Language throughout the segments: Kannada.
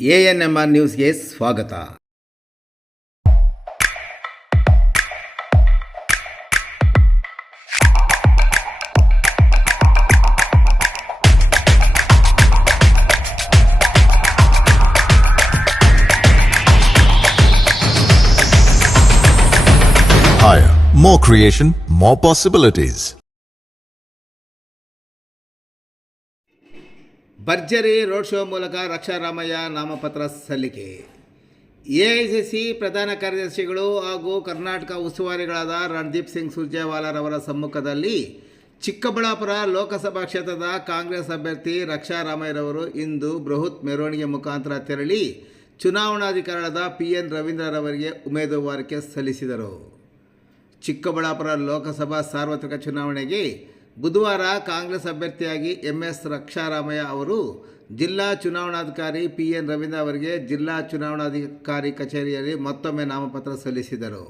ಎ ಎನ್ ಎಮ್ ಆರ್ ನ್ಯೂಸ್ಗೆ ಸ್ವಾಗತ Higher, more creation, more possibilities. ಭರ್ಜರಿ ರೋಡ್ ಶೋ ಮೂಲಕ ರಕ್ಷಾರಾಮಯ್ಯ ನಾಮಪತ್ರ ಸಲ್ಲಿಕೆ. ಎಐಸಿಸಿ ಪ್ರಧಾನ ಕಾರ್ಯದರ್ಶಿಗಳು ಹಾಗೂ ಕರ್ನಾಟಕ ಉಸ್ತುವಾರಿಗಳಾದ ರಣದೀಪ್ ಸಿಂಗ್ ಸುರ್ಜೇವಾಲಾರವರ ಸಮ್ಮುಖದಲ್ಲಿ ಚಿಕ್ಕಬಳ್ಳಾಪುರ ಲೋಕಸಭಾ ಕ್ಷೇತ್ರದ ಕಾಂಗ್ರೆಸ್ ಅಭ್ಯರ್ಥಿ ರಕ್ಷಾರಾಮಯ್ಯರವರು ಇಂದು ಬೃಹತ್ ಮೆರವಣಿಗೆ ಮುಖಾಂತರ ತೆರಳಿ ಚುನಾವಣಾಧಿಕಾರದ ಪಿ ಎನ್ ರವೀಂದ್ರರವರಿಗೆ ಉಮೇದುವಾರಿಕೆ ಸಲ್ಲಿಸಿದರು. ಚಿಕ್ಕಬಳ್ಳಾಪುರ ಲೋಕಸಭಾ ಸಾರ್ವತ್ರಿಕ ಚುನಾವಣೆಗೆ ಬುಧವಾರ ಕಾಂಗ್ರೆಸ್ ಅಭ್ಯರ್ಥಿಯಾಗಿ ಎಂ ಎಸ್ ರಕ್ಷಾರಾಮಯ್ಯ ಅವರು ಜಿಲ್ಲಾ ಚುನಾವಣಾಧಿಕಾರಿ ಪಿ ಎನ್ ರವೀಂದ್ರ ಅವರಿಗೆ ಜಿಲ್ಲಾ ಚುನಾವಣಾಧಿಕಾರಿ ಕಚೇರಿಯಲ್ಲಿ ಮತ್ತೊಮ್ಮೆ ನಾಮಪತ್ರ ಸಲ್ಲಿಸಿದರು.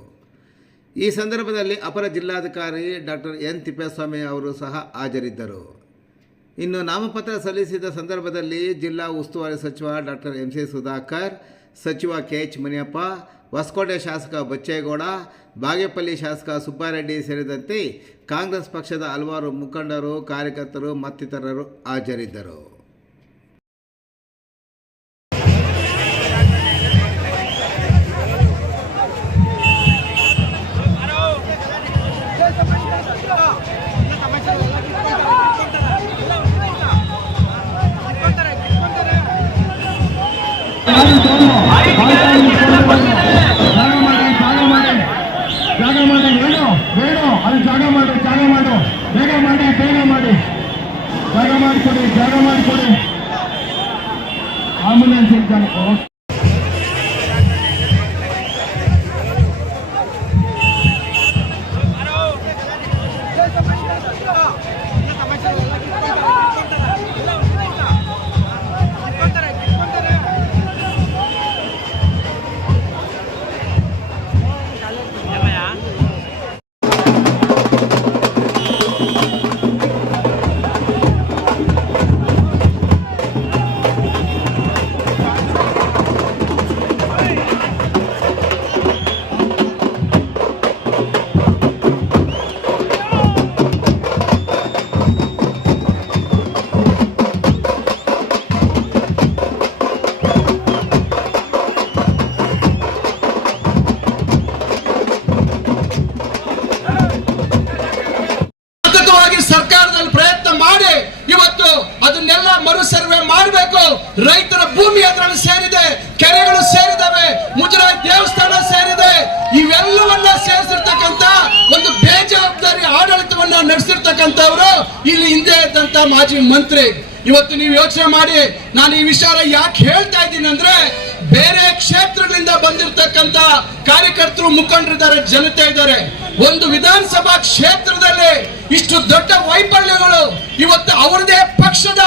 ಈ ಸಂದರ್ಭದಲ್ಲಿ ಅಪರ ಜಿಲ್ಲಾಧಿಕಾರಿ ಡಾಕ್ಟರ್ ಎನ್ ತಿಪ್ಪೇಸ್ವಾಮಿ ಅವರು ಸಹ ಹಾಜರಿದ್ದರು. ಇನ್ನು ನಾಮಪತ್ರ ಸಲ್ಲಿಸಿದ ಸಂದರ್ಭದಲ್ಲಿ ಜಿಲ್ಲಾ ಉಸ್ತುವಾರಿ ಸಚಿವ ಡಾಕ್ಟರ್ ಎಂ ಸಿ ಸುಧಾಕರ್ ಸಚಿವ ಕೆ ಎಚ್ ಮುನಿಯಪ್ಪ, ಹೊಸಕೋಟೆ ಶಾಸಕ ಬಚ್ಚೇಗೌಡ, ಬಾಗೇಪಲ್ಲಿ ಶಾಸಕ ಸುಬ್ಬಾರೆಡ್ಡಿ ಸೇರಿದಂತೆ ಕಾಂಗ್ರೆಸ್ ಪಕ್ಷದ ಹಲವಾರು ಮುಖಂಡರು, ಕಾರ್ಯಕರ್ತರು ಮತ್ತಿತರರು ಹಾಜರಿದ್ದರು. ಜಾಗ ಮಾಡಿಕೊಡಿ ಜಾಗ ಮಾಡಿಕೊಡಿ ಆಂಬುಲೆನ್ಸ್ ಇದ್ದಾನೆ ಮರು ಸರ್ವೆ ಮಾಡಬೇಕು. ರೈತರ ಭೂಮಿ ಅದರಲ್ಲಿ ಸೇರಿದೆ, ಕೆರೆಗಳು ಸೇರಿದವೆ, ಮುಜರಾಯಿ ದೇವಸ್ಥಾನ ಸೇರಿದೆ. ಇವೆಲ್ಲವನ್ನ ಸೇರಿಸಿರ್ತಕ್ಕಂತ ಒಂದು ಬೇಜವಾಬ್ದಾರಿ ಆಡಳಿತವನ್ನ ನಡೆಸಿರ್ತಕ್ಕಂಥವ್ರು ಇಲ್ಲಿ ಹಿಂದೆ ಇದ್ದಂತ ಮಾಜಿ ಮಂತ್ರಿ. ಇವತ್ತು ನೀವು ಯೋಚನೆ ಮಾಡಿ, ನಾನು ಈ ವಿಚಾರ ಯಾಕೆ ಹೇಳ್ತಾ ಇದ್ದೀನಿ ಅಂದ್ರೆ, ಬೇರೆ ಕ್ಷೇತ್ರಗಳಿಂದ ಬಂದಿರತಕ್ಕಂತ ಕಾರ್ಯಕರ್ತರು ಮುಖಂಡರಿದ್ದಾರೆ, ಜನತೆ ಇದ್ದಾರೆ. ಒಂದು ವಿಧಾನಸಭಾ ಕ್ಷೇತ್ರದಲ್ಲಿ ಇಷ್ಟು ದೊಡ್ಡ ವೈಫಲ್ಯಗಳು ಇವತ್ತು ಅವರದೇ ಪಕ್ಷದ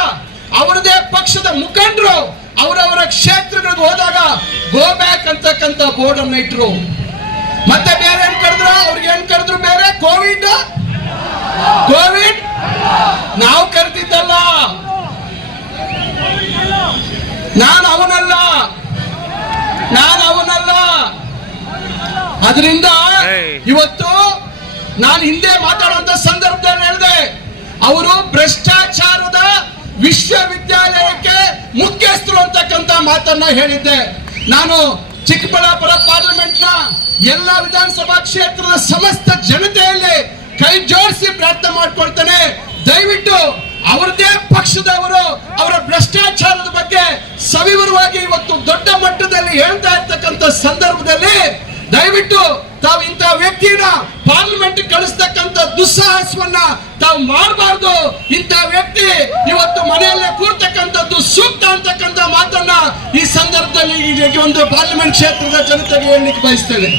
ಅವರದೇ ಪಕ್ಷದ ಮುಖಂಡರು ಅವರವರ ಕ್ಷೇತ್ರಗಳಿಗೆ ಹೋದಾಗ ಗೋ ಬ್ಯಾಕ್ ಅಂತಕ್ಕಂತ ಬೋರ್ಡ್ ಅನ್ನ ಇಟ್ರು. ಮತ್ತೆ ಬೇರೆ ಏನ್ ಕರೆದ್ರು? ಅವ್ರಿಗೆ ಏನ್ ಕರೆದ್ರು ಬೇರೆ? ಕೋವಿಡ್? ಕೋವಿಡ್? ನಾವು ಕರೆದಿದ್ದಲ್ಲ. ನಾನು ಅವನಲ್ಲ. ನಾನು ಅವನಲ್ಲ. ಅದರಿಂದ ಇವತ್ತು ನಾನು ಹಿಂದೆ ಮಾತಾಡುವಂತ ಸಂದರ್ಭದಲ್ಲಿ ಹೇಳಿದೆ ಅವರು ಭ್ರಷ್ಟಾಚಾರದ ಮಾತನ್ನ ಹೇಳಿದ್ದೆ. ನಾನು ಚಿಕ್ಕಬಳ್ಳಾಪುರ ಪಾರ್ಲಿಮೆಂಟ್ನ ಎಲ್ಲ ವಿಧಾನಸಭಾ ಕ್ಷೇತ್ರದ ಸಮಸ್ತ ಜನತೆಯಲ್ಲಿ ಕೈ ಜೋಡಿಸಿ ಪ್ರಾರ್ಥನೆ ಮಾಡ್ಕೊಳ್ತೇನೆ. ದಯವಿಟ್ಟು ಅವರದೇ ಪಕ್ಷದವರು ಅವರ ಭ್ರಷ್ಟಾಚಾರದ ಬಗ್ಗೆ ಸವಿವರವಾಗಿ ಇವತ್ತು ದೊಡ್ಡ ಮಟ್ಟದಲ್ಲಿ ಹೇಳ್ತಾ ಇರ್ತಕ್ಕಂಥ ಸಂದರ್ಭದಲ್ಲಿ ದಯವಿಟ್ಟು ತಾವು ಇಂತಹ ವ್ಯಕ್ತಿಯನ್ನ ಪಾರ್ಲಿಮೆಂಟ್ ದುಸ್ಸಾಹಸವನ್ನ ತಾವು ಮಾಡಬಾರ್ದು ಇಂಥ ವ್ಯಕ್ತಿ ಇವತ್ತು ಮನೆಯಲ್ಲೇ ಕೂರ್ತಕ್ಕಂಥದ್ದು ಸೂಕ್ತ ಅಂತಕ್ಕಂಥ ಮಾತನ್ನ ಈ ಸಂದರ್ಭದಲ್ಲಿ ಒಂದು ಪಾರ್ಲಿಮೆಂಟ್ ಕ್ಷೇತ್ರದ ಜನತೆಗೆ ಹೇಳಲಿಕ್ಕೆ ಬಯಸ್ತೇನೆ.